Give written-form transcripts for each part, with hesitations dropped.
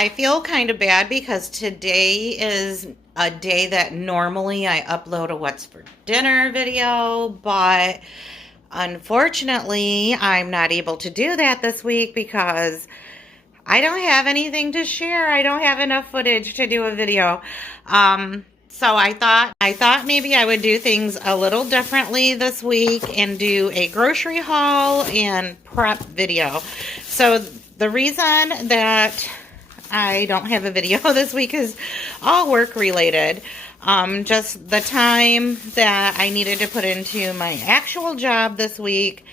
I feel kind of bad because today is a day that normally I upload a what's for dinner video, but unfortunately I'm not able to do that this week because I don't have anything to share. I don't have enough footage to do a video. So I thought maybe I would do things a little differently this week and do a grocery haul and prep video. So the reason that I don't have a video this week is all work related. Just the time that I needed to put into my actual job this week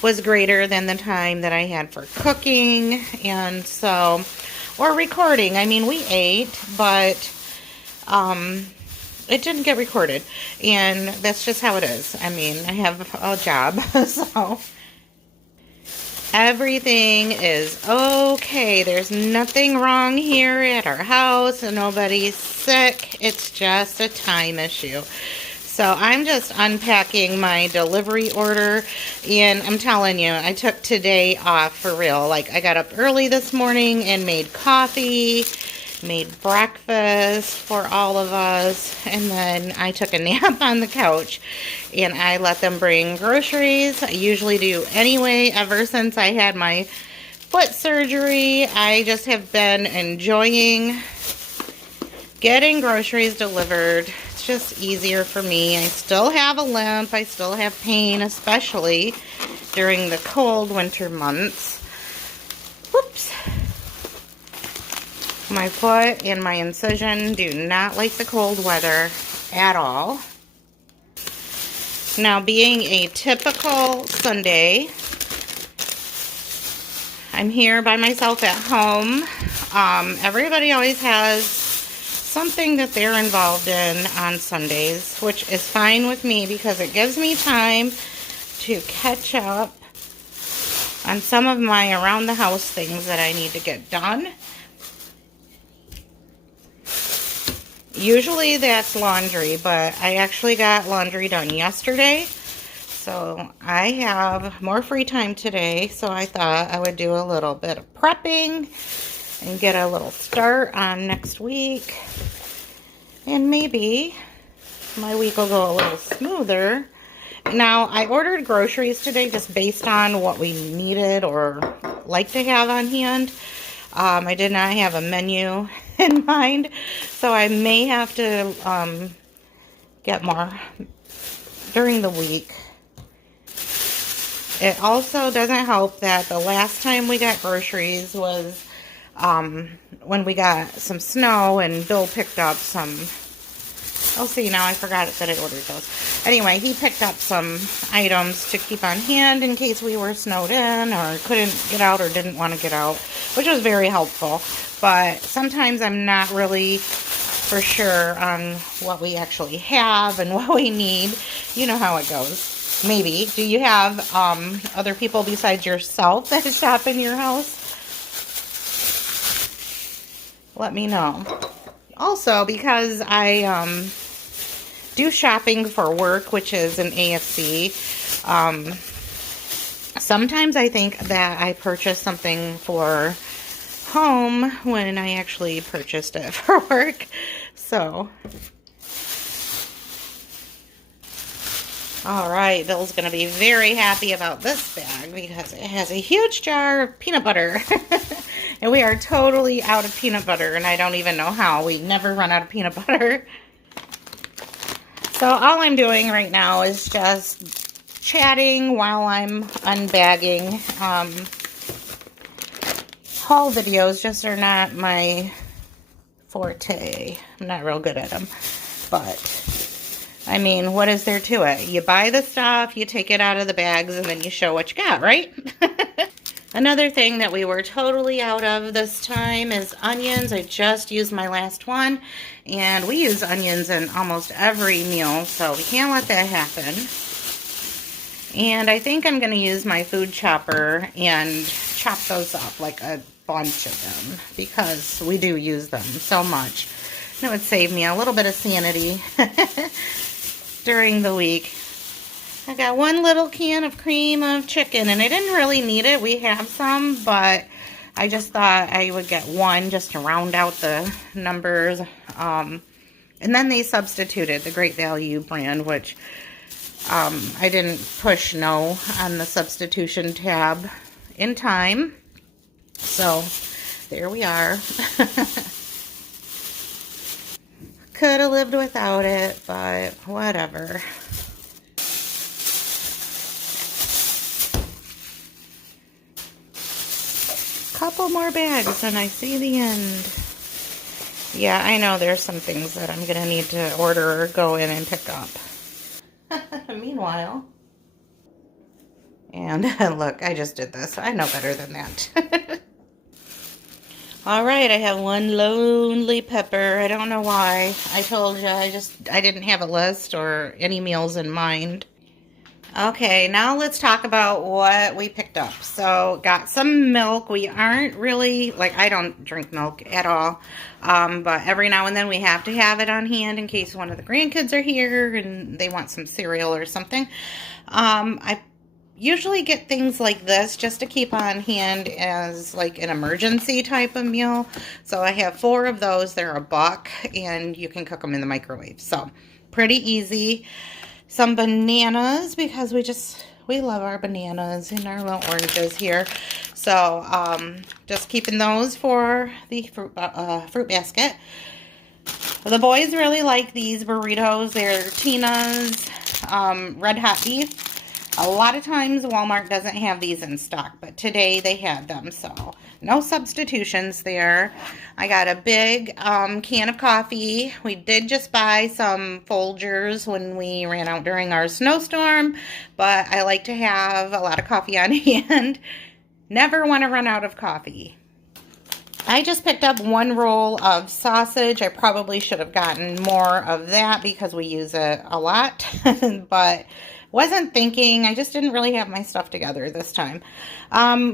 was greater than the time that I had for cooking and so, or recording. I mean, we ate, but it didn't get recorded, and that's just how it is. I mean, I have a job, so everything is okay. There's nothing wrong here at our house, and nobody's sick. It's just a time issue. So I'm just unpacking my delivery order, and I'm telling you, I took today off for real. Like, I got up early this morning and made coffee, made breakfast for all of us, and then I took a nap on the couch, and I let them bring groceries. I usually do anyway. Ever since I had my foot surgery, I just have been enjoying getting groceries delivered. It's just easier for me. I still have a limp. I still have pain, especially during the cold winter months. Whoops. My foot and my incision do not like the cold weather at all. Now, being a typical Sunday, I'm here by myself at home. Everybody always has something that they're involved in on Sundays, which is fine with me because it gives me time to catch up on some of my around the house things that I need to get done. Usually that's laundry, but I actually got laundry done yesterday, so I have more free time today, so I thought I would do a little bit of prepping and get a little start on next week, and maybe my week will go a little smoother. Now, I ordered groceries today just based on what we needed or like to have on hand. I did not have a menu in mind, so I may have to get more during the week. It also doesn't help that the last time we got groceries was when we got some snow, and Bill picked up some, oh, see, now I forgot that I ordered those. Anyway, he picked up some items to keep on hand in case we were snowed in or couldn't get out or didn't want to get out, which was very helpful. But sometimes I'm not really for sure on what we actually have and what we need. You know how it goes. Maybe. Do you have other people besides yourself that shop in your house? Let me know. Also, because I do shopping for work, which is an AFC, sometimes I think that I purchase something for home when I actually purchased it for work. So, all right, Bill's going to be very happy about this bag because it has a huge jar of peanut butter. And we are totally out of peanut butter, and I don't even know how. We never run out of peanut butter. So all I'm doing right now is just chatting while I'm unbagging. Haul videos just are not my forte. I'm not real good at them. But, I mean, what is there to it? You buy the stuff, you take it out of the bags, and then you show what you got, right? Another thing that we were totally out of this time is onions. I just used my last one, and we use onions in almost every meal, so we can't let that happen. And I think I'm going to use my food chopper and chop those up, like a bunch of them, because we do use them so much. And it would save me a little bit of sanity during the week. I got one little can of cream of chicken, and I didn't really need it. We have some, but I just thought I would get one just to round out the numbers. And then they substituted the Great Value brand, which I didn't push no on the substitution tab in time. So there we are. Could have lived without it, but whatever. Couple more bags and I see the end. Yeah, I know there's some things that I'm gonna need to order or go in and pick up. Meanwhile, and look, I just did this. I know better than that. All right, I have one lonely pepper. I don't know why. I told you, I didn't have a list or any meals in mind. Okay, now let's talk about what we picked up. So, got some milk. We aren't really, like, I don't drink milk at all. But every now and then we have to have it on hand in case one of the grandkids are here and they want some cereal or something. I usually get things like this just to keep on hand as like an emergency type of meal. So I have 4 of those. They're $1 and you can cook them in the microwave. So, pretty easy. Some bananas because we love our bananas and our little oranges here. So just keeping those for the fruit basket. The boys really like these burritos. They're Tina's red hot beef. A lot of times Walmart doesn't have these in stock, but today they had them, so no substitutions there. I got a big can of coffee. We did just buy some Folgers when we ran out during our snowstorm, but I like to have a lot of coffee on hand. Never want to run out of coffee. I just picked up 1 roll of sausage. I probably should have gotten more of that because we use it a lot, but wasn't thinking. I just didn't really have my stuff together this time.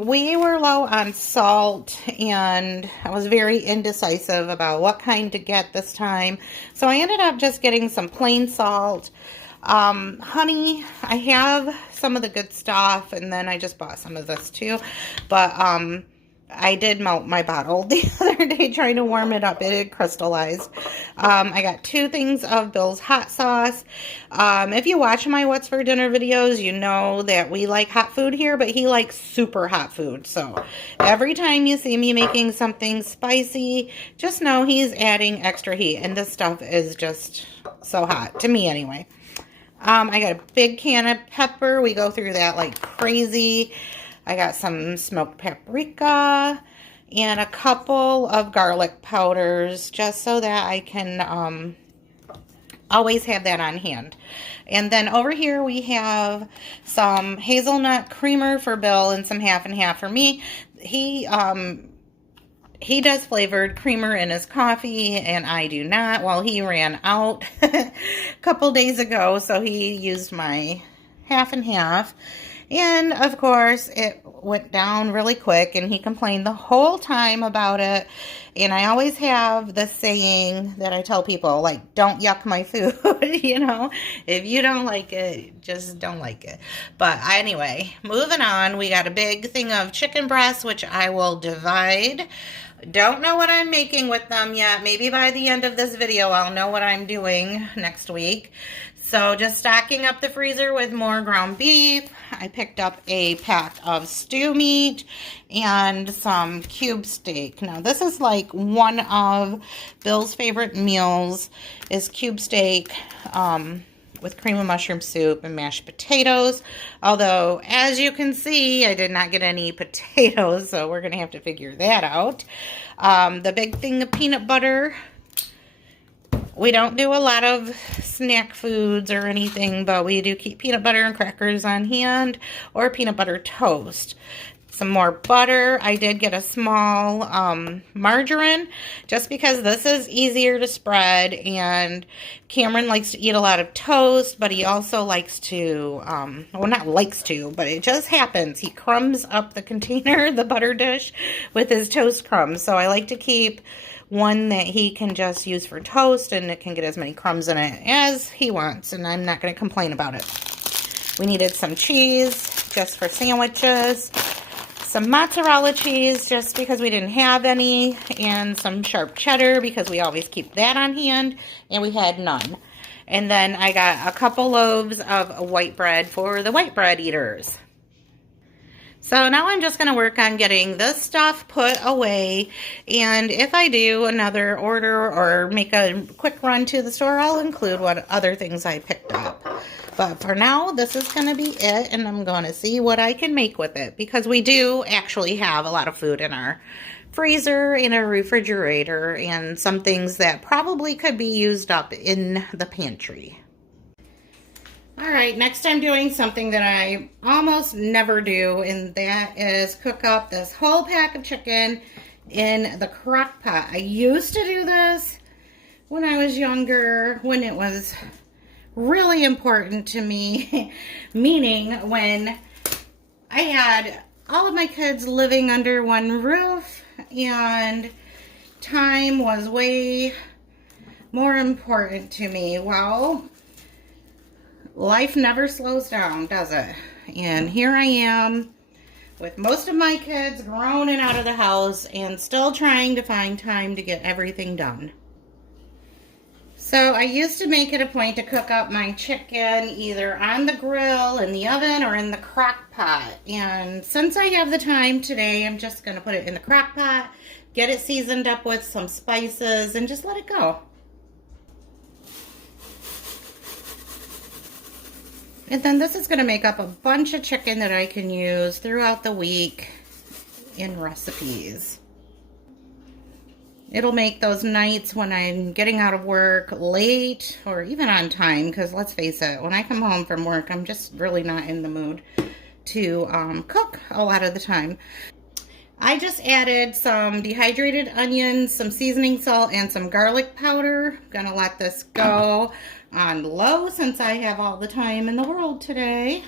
We were low on salt and I was very indecisive about what kind to get this time. So I ended up just getting some plain salt. Honey, I have some of the good stuff and then I just bought some of this too. But I did melt my bottle the other day trying to warm it up. It had crystallized. I got 2 things of Bill's hot sauce. If you watch my What's for Dinner videos, you know that we like hot food here, but he likes super hot food. So every time you see me making something spicy, just know he's adding extra heat. And this stuff is just so hot, to me anyway. I got a big can of pepper. We go through that like crazy. I got some smoked paprika and a couple of garlic powders just so that I can always have that on hand. And then over here we have some hazelnut creamer for Bill and some half and half for me. He does flavored creamer in his coffee and I do not. Well, he ran out a couple days ago, so he used my half and half. And, of course, it went down really quick, and he complained the whole time about it. And I always have this saying that I tell people, like, don't yuck my food, you know? If you don't like it, just don't like it. But anyway, moving on, we got a big thing of chicken breasts, which I will divide. Don't know what I'm making with them yet. Maybe by the end of this video, I'll know what I'm doing next week. So just stocking up the freezer with more ground beef. I picked up a pack of stew meat and some cube steak. Now this is like one of Bill's favorite meals is cube steak with cream of mushroom soup and mashed potatoes. Although, as you can see, I did not get any potatoes, so we're going to have to figure that out. The big thing of peanut butter. We don't do a lot of snack foods or anything, but we do keep peanut butter and crackers on hand or peanut butter toast. Some more butter. I did get a small margarine just because this is easier to spread, and Cameron likes to eat a lot of toast, but he also likes to, well, not likes to, but it just happens. He crumbs up the container, the butter dish, with his toast crumbs. So I like to keep one that he can just use for toast, and it can get as many crumbs in it as he wants, and I'm not going to complain about it. We needed some cheese just for sandwiches, some mozzarella cheese just because we didn't have any, and some sharp cheddar because we always keep that on hand, and we had none. And then I got a couple loaves of white bread for the white bread eaters. So now I'm just going to work on getting this stuff put away, and if I do another order or make a quick run to the store, I'll include what other things I picked up. But for now, this is going to be it, and I'm going to see what I can make with it, because we do actually have a lot of food in our freezer, in our refrigerator, and some things that probably could be used up in the pantry. Alright, next I'm doing something that I almost never do, and that is cook up this whole pack of chicken in the crock pot. I used to do this when I was younger, when it was really important to me, meaning when I had all of my kids living under one roof and time was way more important to me. Well, life never slows down, does it? And here I am with most of my kids grown and out of the house and still trying to find time to get everything done. So I used to make it a point to cook up my chicken either on the grill, in the oven, or in the crock pot. And since I have the time today, I'm just going to put it in the crock pot, get it seasoned up with some spices, and just let it go. And then this is going to make up a bunch of chicken that I can use throughout the week in recipes. It'll make those nights when I'm getting out of work late or even on time, because let's face it, when I come home from work, I'm just really not in the mood to cook a lot of the time. I just added some dehydrated onions, some seasoning salt, and some garlic powder. I'm gonna let this go on low since I have all the time in the world today.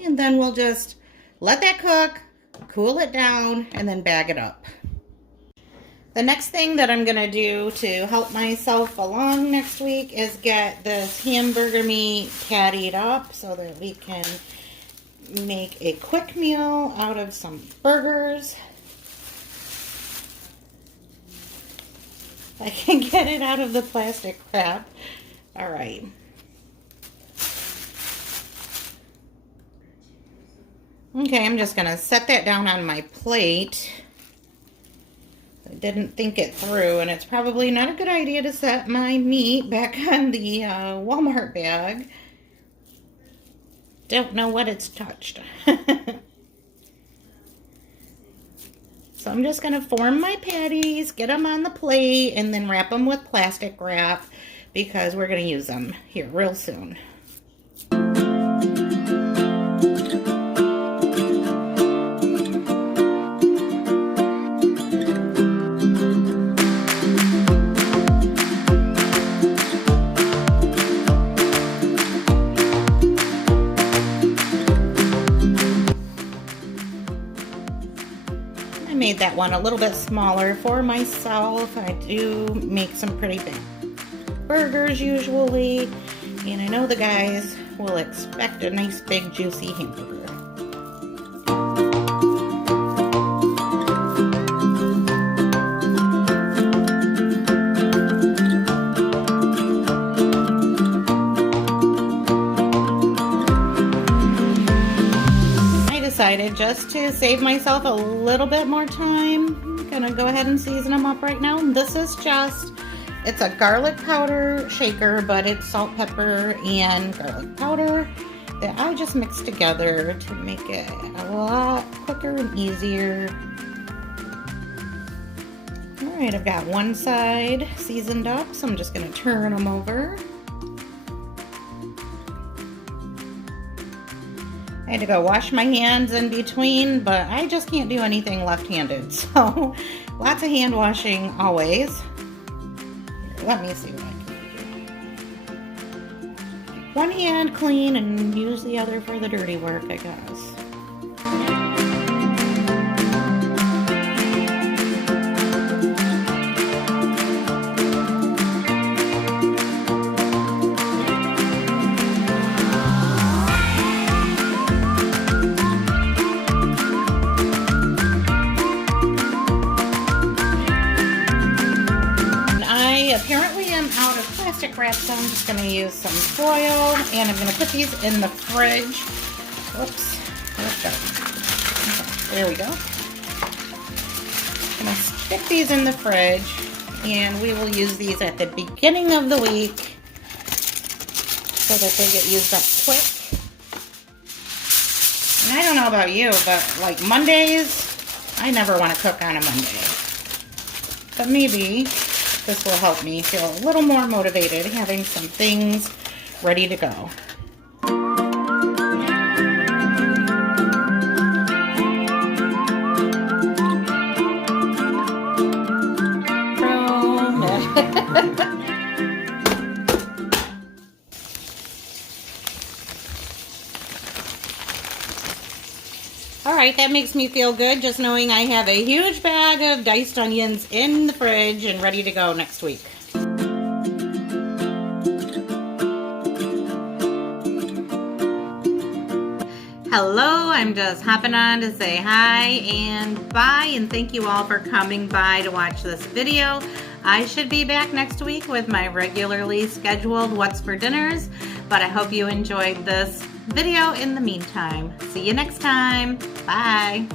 And then we'll just let that cook, cool it down, and then bag it up. The next thing that I'm gonna do to help myself along next week is get this hamburger meat pattied up so that we can make a quick meal out of some burgers. If I can get it out of the plastic wrap. All right. Okay, I'm just gonna set that down on my plate. I didn't think it through, and it's probably not a good idea to set my meat back on the Walmart bag. Don't know what it's touched. So I'm just going to form my patties, get them on the plate, and then wrap them with plastic wrap because we're going to use them here real soon. Made that one a little bit smaller for myself. I do make some pretty big burgers usually, and I know the guys will expect a nice big juicy hamburger. Decided just to save myself a little bit more time, I'm gonna go ahead and season them up right now. And this is it's a garlic powder shaker, but it's salt, pepper, and garlic powder that I just mixed together to make it a lot quicker and easier. All right, I've got one side seasoned up, so I'm just gonna turn them over. I had to go wash my hands in between, but I just can't do anything left-handed, so lots of hand washing always. Here, let me see what I can do. One hand clean and use the other for the dirty work, I guess. plastic wraps them. I'm just going to use some foil, and I'm going to put these in the fridge. Whoops. Okay, there we go. I'm going to stick these in the fridge, and we will use these at the beginning of the week so that they get used up quick. And I don't know about you, but like Mondays, I never want to cook on a Monday. But maybe this will help me feel a little more motivated, having some things ready to go. Alright, that makes me feel good, just knowing I have a huge bag of diced onions in the fridge and ready to go next week. Hello, I'm just hopping on to say hi and bye, and thank you all for coming by to watch this video. I should be back next week with my regularly scheduled What's for Dinners, but I hope you enjoyed this video in the meantime. See you next time. Bye.